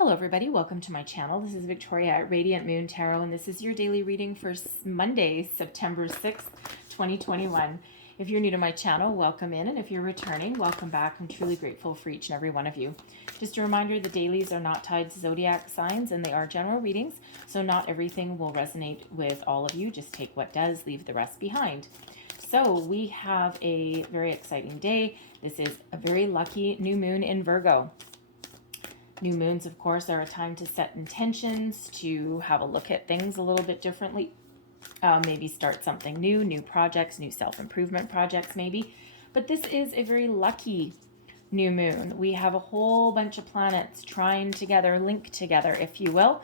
Hello everybody, welcome to my channel. This is Victoria at Radiant Moon Tarot, and this is your daily reading for Monday, September 6th, 2021. If you're new to my channel, welcome in, and if you're returning, welcome back. I'm truly grateful for each and every one of you. Just a reminder, the dailies are not tied to zodiac signs, and they are general readings, so not everything will resonate with all of you. Just take what does, leave the rest behind. So we have a very exciting day. This is a very lucky new moon in Virgo. New moons, of course, are a time to set intentions, to have a look at things a little bit differently, maybe start something new, new projects, new self-improvement projects maybe. But this is a very lucky new moon. We have a whole bunch of planets trying together, linked together, if you will,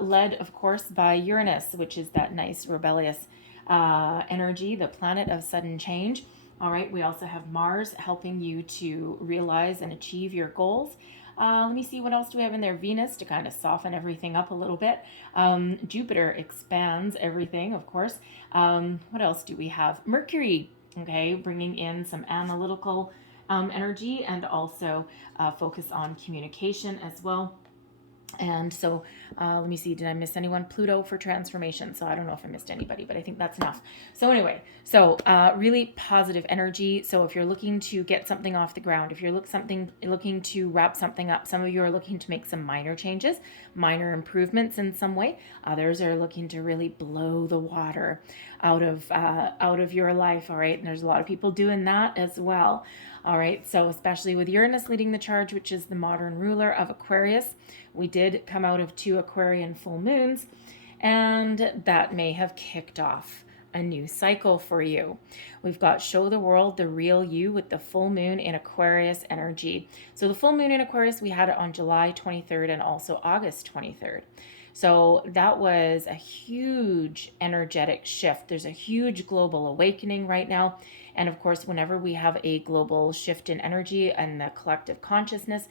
led, of course, by Uranus, which is that nice rebellious energy, the planet of sudden change. All right, we also have Mars helping you to realize and achieve your goals. Let me see, what else do we have in there? Venus to kind of soften everything up a little bit. Jupiter expands everything, of course. What else do we have? Mercury, okay, bringing in some analytical energy and also focus on communication as well. And so let me see, did I miss anyone? Pluto for transformation. So I don't know if I missed anybody, but I think that's enough. So anyway, so really positive energy. So if you're looking to get something off the ground, if you're looking to wrap something up, some of you are looking to make some minor changes, minor improvements in some way. Others are looking to really blow the water out of your life. All right. And there's a lot of people doing that as well. All right, so especially with Uranus leading the charge, which is the modern ruler of Aquarius, we did come out of 2 Aquarian full moons, and that may have kicked off a new cycle for you. We've got Show the World the Real You with the full moon in Aquarius energy. So the full moon in Aquarius, we had it on July 23rd and also August 23rd. So that was a huge energetic shift. There's a huge global awakening right now. And of course, whenever we have a global shift in energy and the collective consciousness,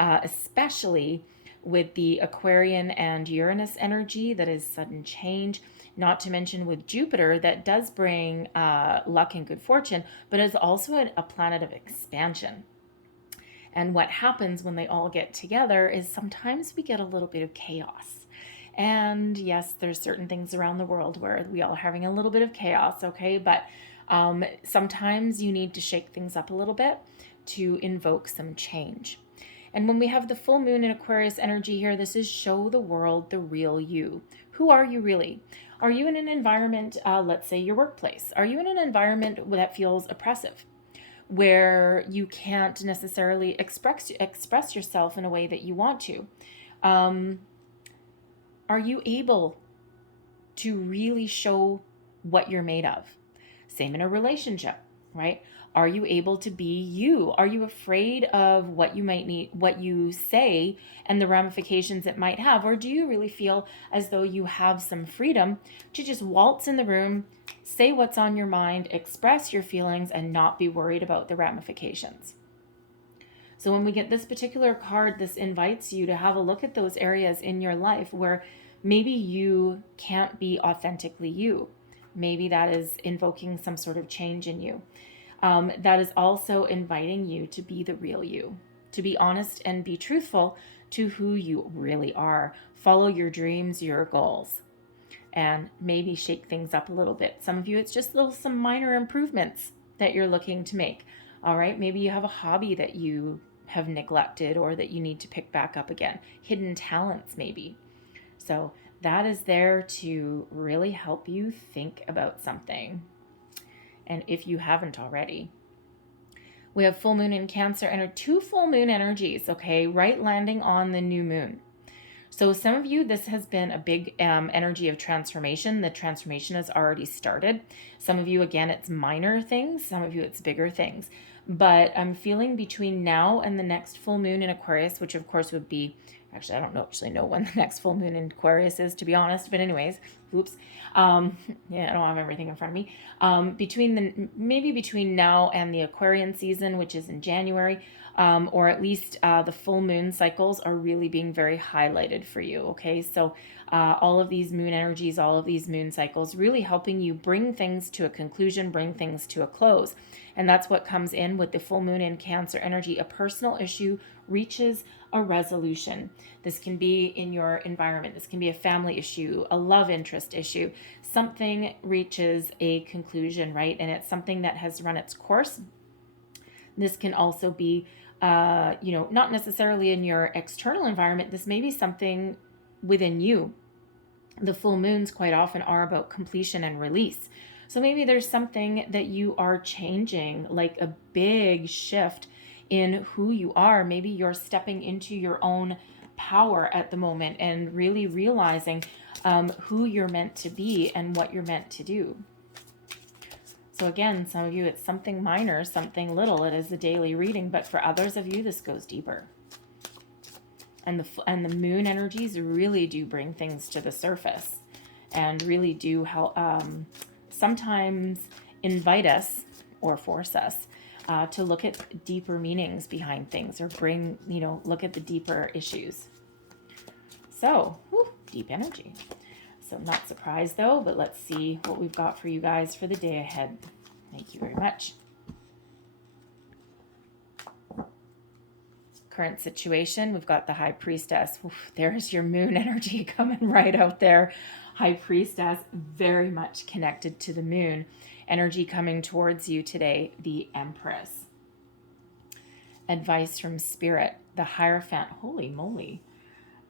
especially with the Aquarian and Uranus energy, that is sudden change, not to mention with Jupiter, that does bring luck and good fortune, but is also a planet of expansion. And what happens when they all get together is sometimes we get a little bit of chaos. And yes, there's certain things around the world where we all are having a little bit of chaos, okay? But sometimes you need to shake things up a little bit to invoke some change. And when we have the full moon in Aquarius energy here, this is Show the World the Real You. Who are you really? Are you in an environment, let's say your workplace? Are you in an environment that feels oppressive, where you can't necessarily express yourself in a way that you want to? Are you able to really show what you're made of? Same in a relationship, right? Are you able to be you? Are you afraid of what you might need, what you say, and the ramifications it might have? Or do you really feel as though you have some freedom to just waltz in the room, say what's on your mind, express your feelings, and not be worried about the ramifications? So when we get this particular card, this invites you to have a look at those areas in your life where maybe you can't be authentically you. Maybe that is invoking some sort of change in you. That is also inviting you to be the real you, to be honest and be truthful to who you really are. Follow your dreams, your goals, and maybe shake things up a little bit. Some of you, it's just some minor improvements that you're looking to make. All right, maybe you have a hobby that you have neglected or that you need to pick back up again. Hidden talents, maybe. So that is there to really help you think about something. And if you haven't already, we have full moon in Cancer and 2 full moon energies, okay, right landing on the new moon. So some of you, this has been a big energy of transformation. The transformation has already started. Some of you, again, it's minor things. Some of you, it's bigger things. But I'm feeling between now and the next full moon in Aquarius, which of course would be, actually, I don't actually know when the next full moon in Aquarius is, to be honest. But anyways, oops. Yeah, I don't have everything in front of me. Between now and the Aquarian season, which is in January, or at least the full moon cycles are really being very highlighted for you. Okay, so all of these moon energies, all of these moon cycles really helping you bring things to a conclusion, bring things to a close. And that's what comes in with the full moon in Cancer energy. A personal issue reaches a resolution. This can be in your environment. This can be a family issue, a love interest issue. Something reaches a conclusion, right? And it's something that has run its course. This can also be, not necessarily in your external environment. This may be something within you. The full moons quite often are about completion and release. So maybe there's something that you are changing, like a big shift in who you are. Maybe you're stepping into your own power at the moment and really realizing who you're meant to be and what you're meant to do. So again, some of you, it's something minor, something little. It is a daily reading, but for others of you, this goes deeper. And the moon energies really do bring things to the surface and really do help, sometimes invite us or force us to look at deeper meanings behind things, or bring, look at the deeper issues. So, deep energy. So not surprised though, but let's see what we've got for you guys for the day ahead. Thank you very much. Current situation, we've got the High Priestess. There's your moon energy coming right out there. High Priestess, very much connected to the moon. Energy coming towards you today, the Empress. Advice from Spirit, the Hierophant. Holy moly.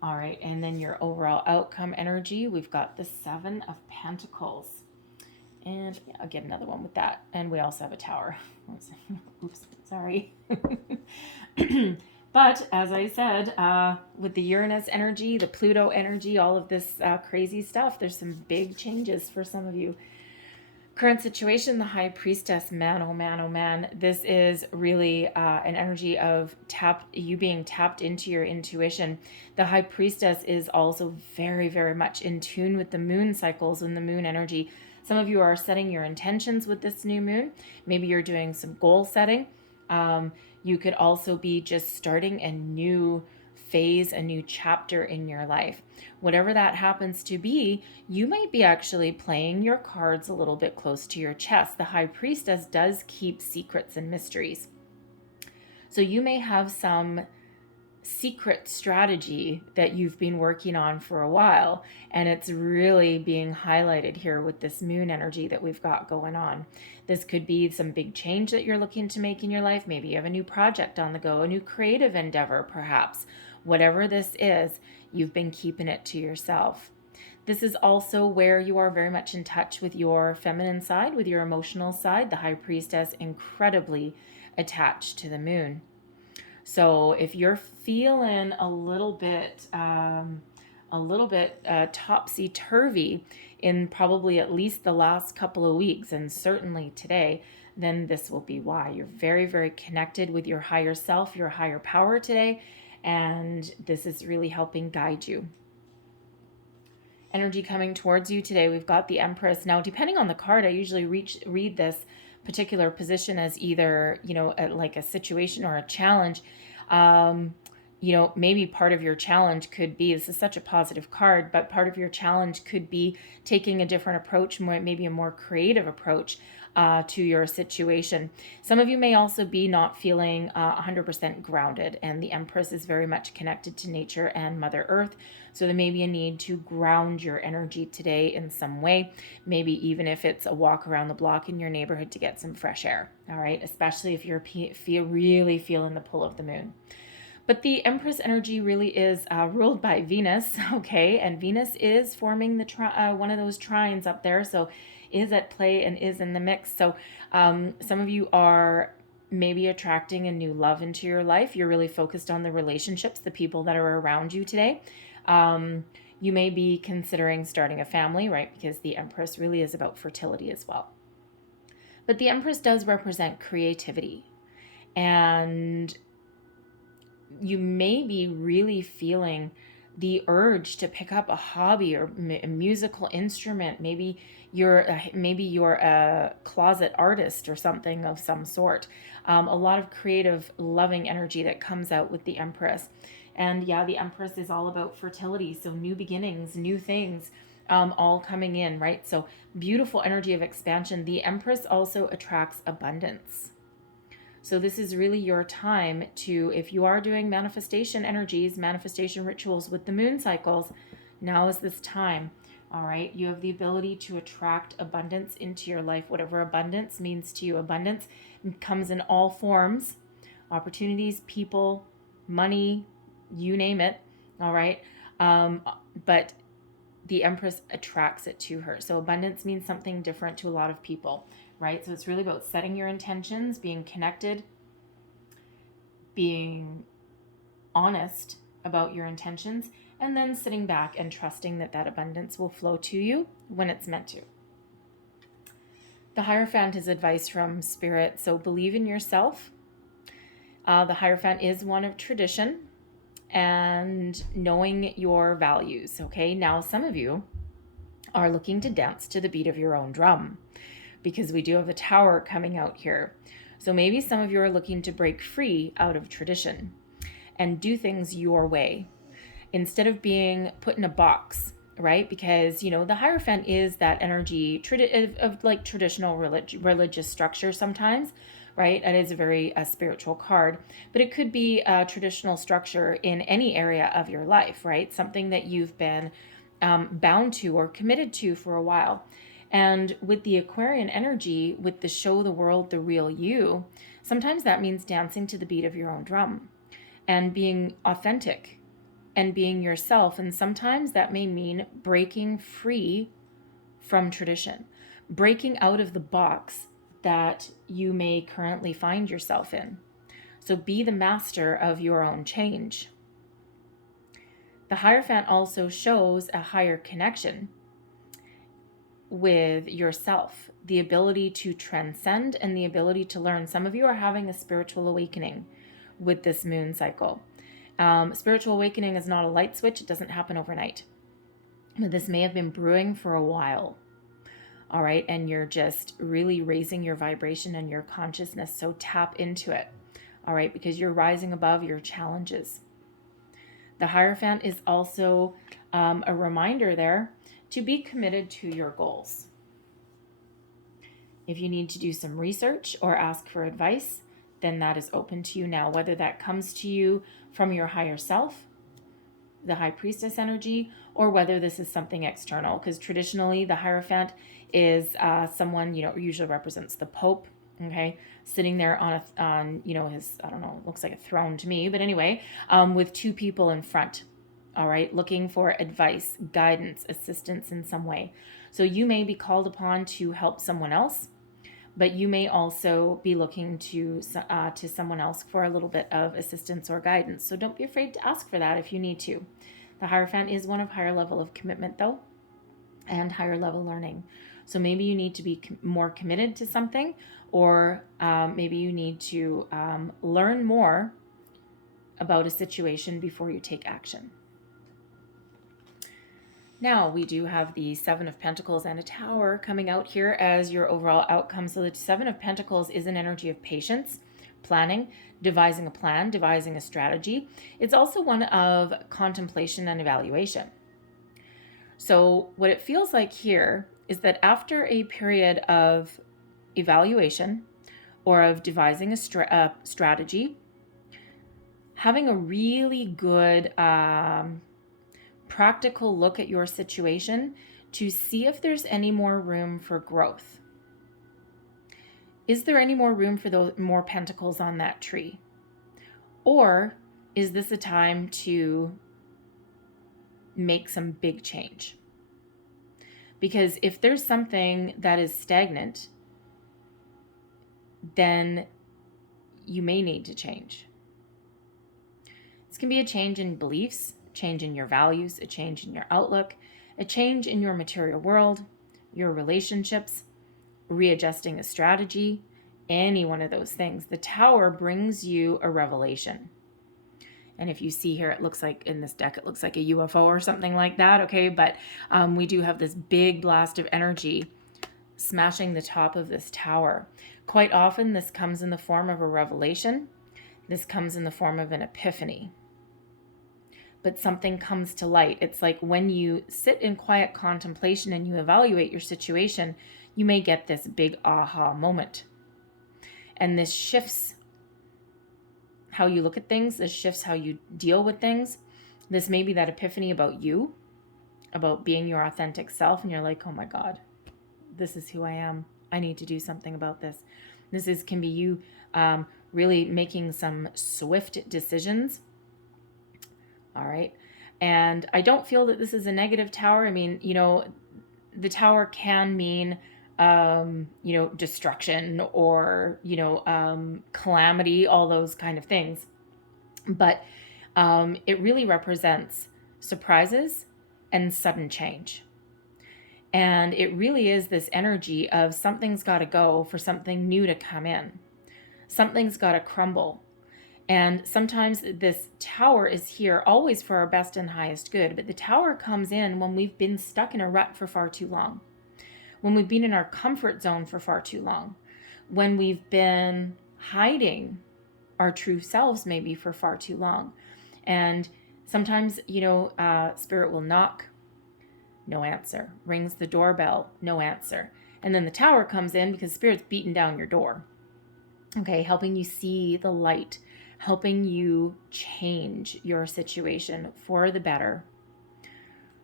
All right, and then your overall outcome energy, we've got the Seven of Pentacles. And yeah, I'll get another one with that. And we also have a Tower. Oops, sorry. But as I said, with the Uranus energy, the Pluto energy, all of this crazy stuff, there's some big changes for some of you. Current situation, the High Priestess, man, oh man, oh man. This is really an energy of you being tapped into your intuition. The High Priestess is also very, very much in tune with the moon cycles and the moon energy. Some of you are setting your intentions with this new moon. Maybe you're doing some goal setting. You could also be just starting a new phase, a new chapter in your life. Whatever that happens to be, you might be actually playing your cards a little bit close to your chest. The High Priestess does keep secrets and mysteries. So you may have some secret strategy that you've been working on for a while, and it's really being highlighted here with this moon energy that we've got going on. This could be some big change that you're looking to make in your life. Maybe you have a new project on the go, a new creative endeavor perhaps. Whatever this is, you've been keeping it to yourself. This is also where you are very much in touch with your feminine side, with your emotional side. The High Priestess, incredibly attached to the moon. So if you're feeling a little bit topsy-turvy in probably at least the last couple of weeks, and certainly today, then this will be why. You're very, very connected with your higher self, your higher power today, and this is really helping guide you. Energy coming towards you today, we've got the Empress. Now, depending on the card, I usually read this particular position as either, like a situation or a challenge. Maybe part of your challenge could be, this is such a positive card, but part of your challenge could be taking a different approach, maybe a more creative approach to your situation. Some of you may also be not feeling 100% grounded, and the Empress is very much connected to nature and Mother Earth. So there may be a need to ground your energy today in some way, maybe even if it's a walk around the block in your neighborhood to get some fresh air, all right? Especially if you're really feeling the pull of the moon. But the Empress energy really is ruled by Venus, okay? And Venus is forming one of those trines up there, so is at play and is in the mix. So some of you are maybe attracting a new love into your life. You're really focused on the relationships, the people that are around you today. You may be considering starting a family, right? Because the Empress really is about fertility as well. But the Empress does represent creativity. And you may be really feeling the urge to pick up a hobby or a musical instrument. Maybe you're a closet artist or something of some sort. A lot of creative, loving energy that comes out with the Empress. And yeah, the Empress is all about fertility. So new beginnings, new things, all coming in, right? So beautiful energy of expansion. The Empress also attracts abundance. So this is really your time to, if you are doing manifestation energies, manifestation rituals with the moon cycles, now is this time. All right. You have the ability to attract abundance into your life, whatever abundance means to you. Abundance comes in all forms, opportunities, people, money, you name it. All right. But the Empress attracts it to her. So abundance means something different to a lot of people, right? So it's really about setting your intentions, being connected, being honest about your intentions, and then sitting back and trusting that that abundance will flow to you when it's meant to. The Hierophant is advice from Spirit. So believe in yourself. The Hierophant is one of tradition and knowing your values. Okay, now some of you are looking to dance to the beat of your own drum because we do have the Tower coming out here. So maybe some of you are looking to break free out of tradition and do things your way instead of being put in a box, right? Because, you know, the Hierophant is that energy of like traditional religious structure sometimes, right? It is a very spiritual card, but it could be a traditional structure in any area of your life, right? Something that you've been bound to or committed to for a while. And with the Aquarian energy, with the show the world the real you, sometimes that means dancing to the beat of your own drum and being authentic and being yourself. And sometimes that may mean breaking free from tradition, breaking out of the box that you may currently find yourself in. So be the master of your own change. The Hierophant also shows a higher connection with yourself, the ability to transcend and the ability to learn. Some of you are having a spiritual awakening with this moon cycle. Spiritual awakening is not a light switch. It doesn't happen overnight. But this may have been brewing for a while. All right. And you're just really raising your vibration and your consciousness. So tap into it. All right. Because you're rising above your challenges. The Hierophant is also a reminder there to be committed to your goals. If you need to do some research or ask for advice, then that is open to you now, whether that comes to you from your higher self, the High Priestess energy, or whether this is something external, because traditionally the Hierophant is someone, you know, usually represents the Pope, okay, sitting there on his, I don't know, looks like a throne to me, but anyway, with two people in front, all right, looking for advice, guidance, assistance in some way. So you may be called upon to help someone else, but you may also be looking to someone else for a little bit of assistance or guidance. So don't be afraid to ask for that if you need to. The Hierophant is one of higher level of commitment though, and higher level learning. So maybe you need to be more committed to something, or maybe you need to learn more about a situation before you take action. Now we do have the Seven of Pentacles and a Tower coming out here as your overall outcome. So the Seven of Pentacles is an energy of patience, planning, devising a plan, devising a strategy. It's also one of contemplation and evaluation. So what it feels like here is that after a period of evaluation or of devising a strategy, having a really good practical look at your situation to see if there's any more room for growth. Is there any more room for those more pentacles on that tree? Or is this a time to make some big change? Because if there's something that is stagnant, then you may need to change. This can be a change in beliefs, change in your values, a change in your outlook, a change in your material world, your relationships, readjusting a strategy, any one of those things. The Tower brings you a revelation. And if you see here, it looks like in this deck, it looks like a UFO or something like that. Okay. But we do have this big blast of energy smashing the top of this tower. Quite often, this comes in the form of a revelation. This comes in the form of an epiphany. But something comes to light. It's like when you sit in quiet contemplation and you evaluate your situation, you may get this big aha moment. And this shifts how you look at things. This shifts how you deal with things. This may be that epiphany about you, about being your authentic self. And you're like, oh my God, this is who I am. I need to do something about this. Can be you really making some swift decisions. All right. And I don't feel that this is a negative tower. I mean, the tower can mean, destruction or, calamity, all those kind of things. But it really represents surprises and sudden change. And it really is this energy of something's got to go for something new to come in. Something's got to crumble. And sometimes this tower is here always for our best and highest good. But the tower comes in when we've been stuck in a rut for far too long. When we've been in our comfort zone for far too long. When we've been hiding our true selves maybe for far too long. And sometimes, Spirit will knock. No answer. Rings the doorbell. No answer. And then the tower comes in because Spirit's beating down your door. Okay, helping you see the light. Helping you change your situation for the better.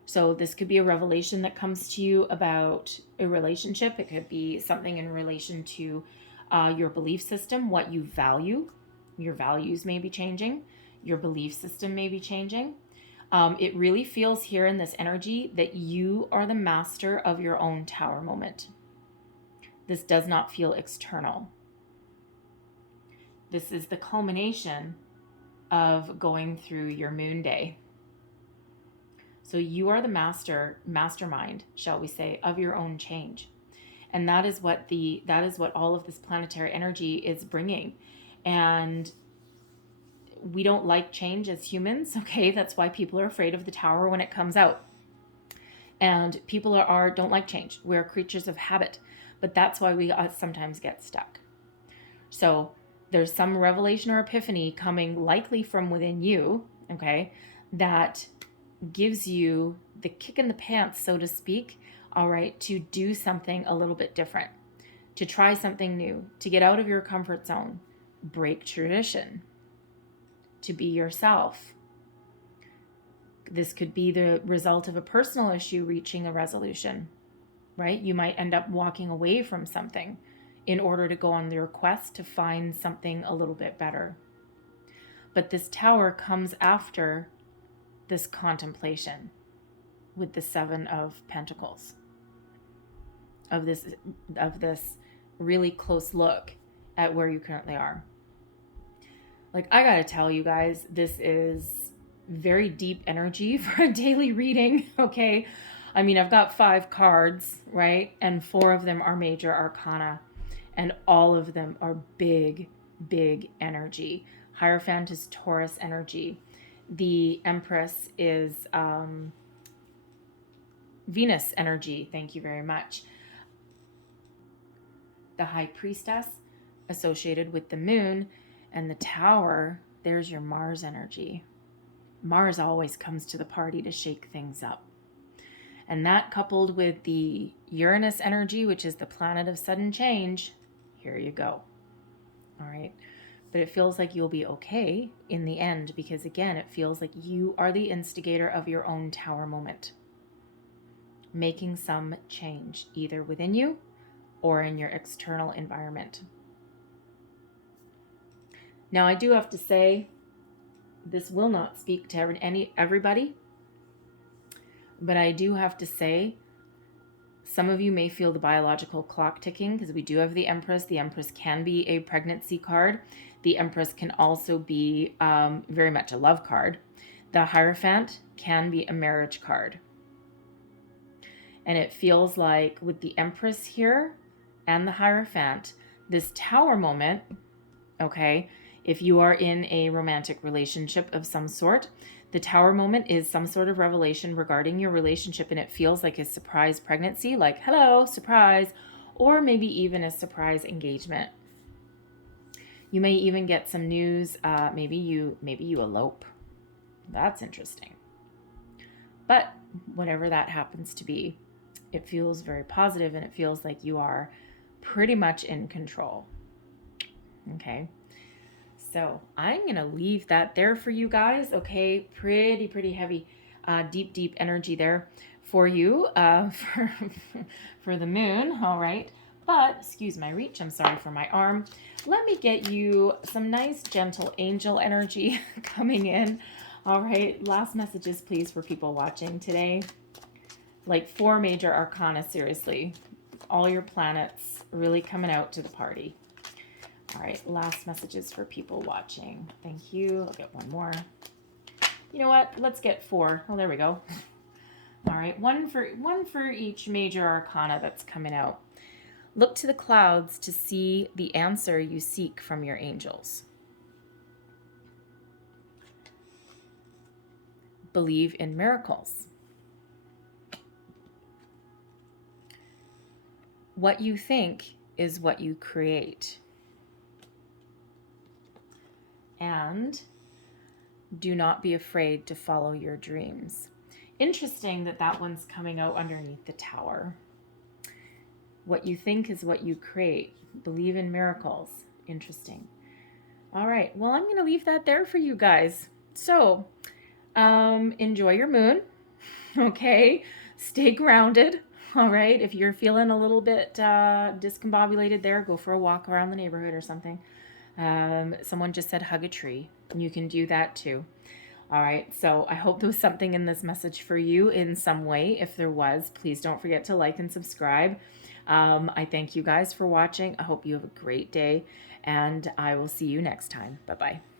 So this could be a revelation that comes to you about a relationship. It could be something in relation to your belief system, what you value. Your values may be changing. Your belief system may be changing. It really feels here in this energy that you are the master of your own tower moment. This does not feel external. This is the culmination of going through your moon day. So you are the mastermind, shall we say, of your own change. And that is what all of this planetary energy is bringing. And we don't like change as humans, okay? That's why people are afraid of the tower when it comes out. And people don't like change. We're creatures of habit. But that's why we sometimes get stuck. So there's some revelation or epiphany coming likely from within you, okay, that gives you the kick in the pants, so to speak, all right, to do something a little bit different, to try something new, to get out of your comfort zone, break tradition, to be yourself. This could be the result of a personal issue reaching a resolution, right? You might end up walking away from something in order to go on their quest to find something a little bit better. But this tower comes after this contemplation with the Seven of Pentacles, of this really close look at where you currently are. Like, I gotta tell you guys, this is very deep energy for a daily reading, okay? I mean, I've got 5 cards, right? And 4 of them are major arcana. And all of them are big, big energy. Hierophant is Taurus energy. The Empress is Venus energy. Thank you very much. The High Priestess associated with the Moon. And the Tower, there's your Mars energy. Mars always comes to the party to shake things up. And that coupled with the Uranus energy, which is the planet of sudden change, here you go. All right. But it feels like you'll be okay in the end because, again, it feels like you are the instigator of your own tower moment. Making some change, either within you or in your external environment. Now, I do have to say, this will not speak to everybody, but I do have to say, some of you may feel the biological clock ticking because we do have the Empress. The Empress can be a pregnancy card. The Empress can also be very much a love card. The Hierophant can be a marriage card. And it feels like with the Empress here and the Hierophant, this Tower moment, okay, If you are in a romantic relationship of some sort, the Tower moment is some sort of revelation regarding your relationship, and it feels like a surprise pregnancy, like, hello, surprise, or maybe even a surprise engagement. You may even get some news. Maybe you elope. That's interesting. But whatever that happens to be, it feels very positive, and it feels like you are pretty much in control. Okay. So I'm going to leave that there for you guys. Okay. Pretty heavy, deep energy there for you, for the moon. All right. But excuse my reach. I'm sorry for my arm. Let me get you some nice, gentle angel energy coming in. All right. Last messages, please, for people watching today. Like 4 major arcana, seriously. All your planets really coming out to the party. All right, last messages for people watching. Thank you. I'll get one more. You know what? Let's get 4. Oh, there we go. All right, one for each major arcana that's coming out. Look to the clouds to see the answer you seek from your angels. Believe in miracles. What you think is what you create. And do not be afraid to follow your dreams. Interesting that one's coming out underneath the Tower. What you think is what you create. Believe in miracles. Interesting. All right. Well, I'm going to leave that there for you guys. So, enjoy your moon. Okay. Stay grounded. All right. If you're feeling a little bit discombobulated there, go for a walk around the neighborhood or something. Someone just said hug a tree. You can do that too. All right. So I hope there was something in this message for you in some way. If there was, please don't forget to like and subscribe. I thank you guys for watching. I hope you have a great day, and I will see you next time. Bye-bye.